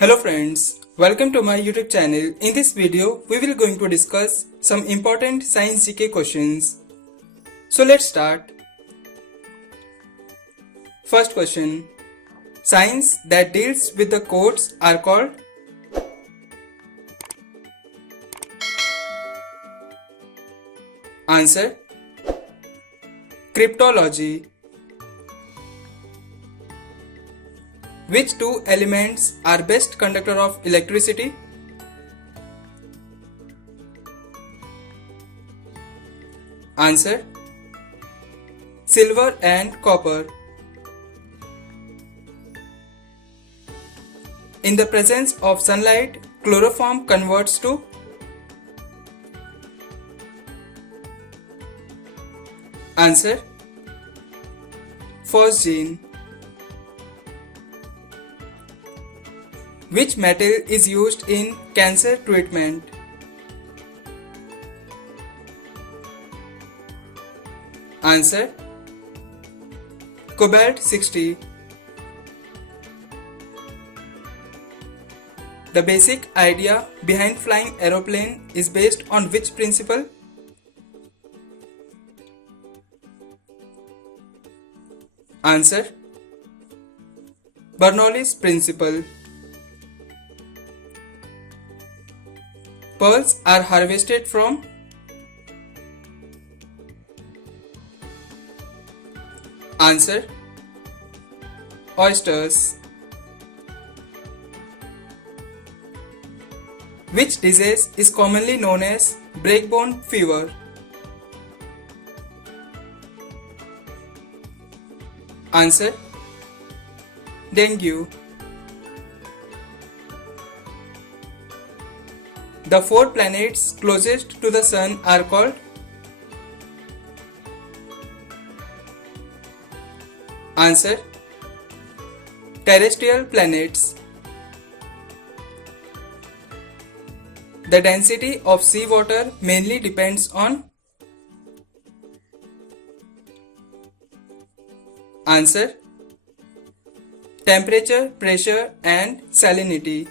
Hello friends, welcome to my YouTube channel. In this video, we will going to discuss some important science GK questions. So let's start. First question. Science that deals with the codes are called? Answer. Cryptology. Which two elements are best conductor of electricity? Answer. Silver and copper. In the presence of sunlight, chloroform converts to? Answer. Phosgene. Which metal is used in cancer treatment? Answer. Cobalt 60. The basic idea behind flying aeroplane is based on which principle? Answer. Bernoulli's principle. Pearls are harvested from? Answer. Oysters. Which disease is commonly known as breakbone fever? Answer. Dengue. The four planets closest to the Sun are called? Answer. Terrestrial planets. The density of seawater mainly depends on? Answer. Temperature, pressure and salinity.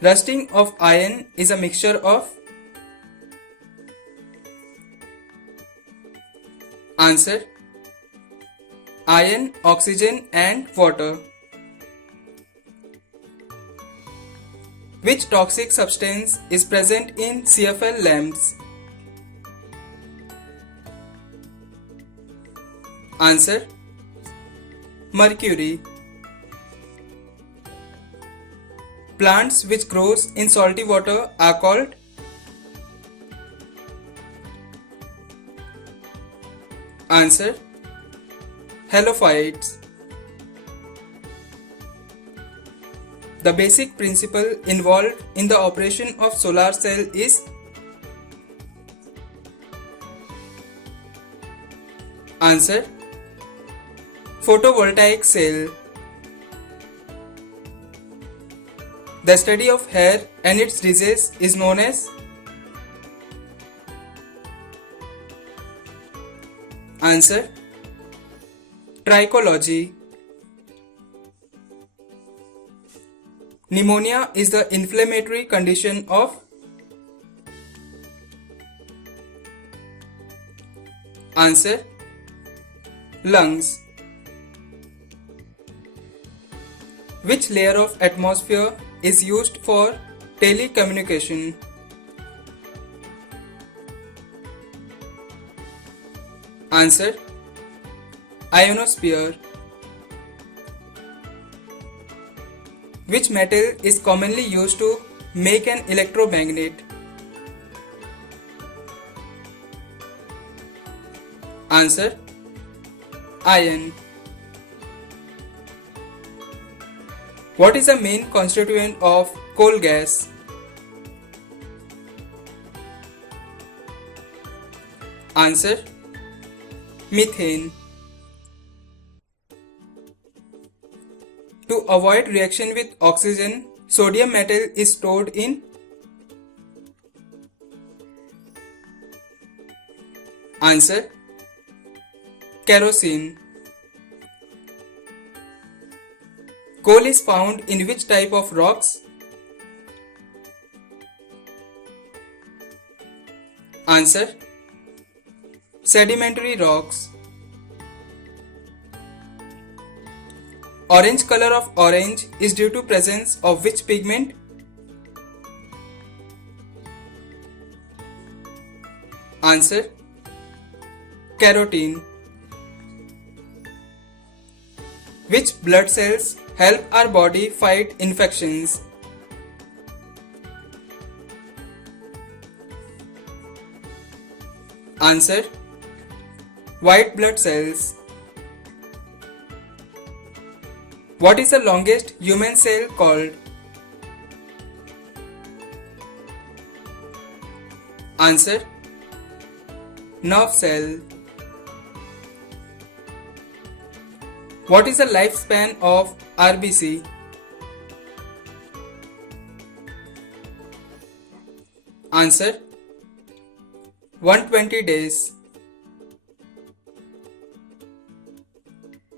Rusting of iron is a mixture of? Answer. Iron, oxygen and water. Which toxic substance is present in CFL lamps? Answer. Mercury. Plants which grows in salty water are called? Answer. Halophytes. The basic principle involved in the operation of solar cell is? Answer. Photovoltaic cell. The study of hair and its disease is known as? Answer. Trichology. Pneumonia is the inflammatory condition of? Answer. Lungs. Which layer of atmosphere is used for telecommunication? Answer. Ionosphere. Which metal is commonly used to make an electromagnet? Answer. Iron. What is the main constituent of coal gas? Answer. Methane. To avoid reaction with oxygen, sodium metal is stored in? Answer. Kerosene. Coal is found in which type of rocks? Answer: sedimentary rocks. Orange color of orange is due to presence of which pigment? Answer: carotene. Which blood cells help our body fight infections? Answer: white blood cells. What is the longest human cell called? Answer: nerve cell. What is the lifespan of RBC? Answer: 120 days.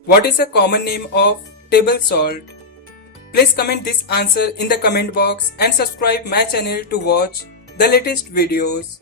What is the common name of table salt? Please comment this answer in the comment box and subscribe my channel to watch the latest videos.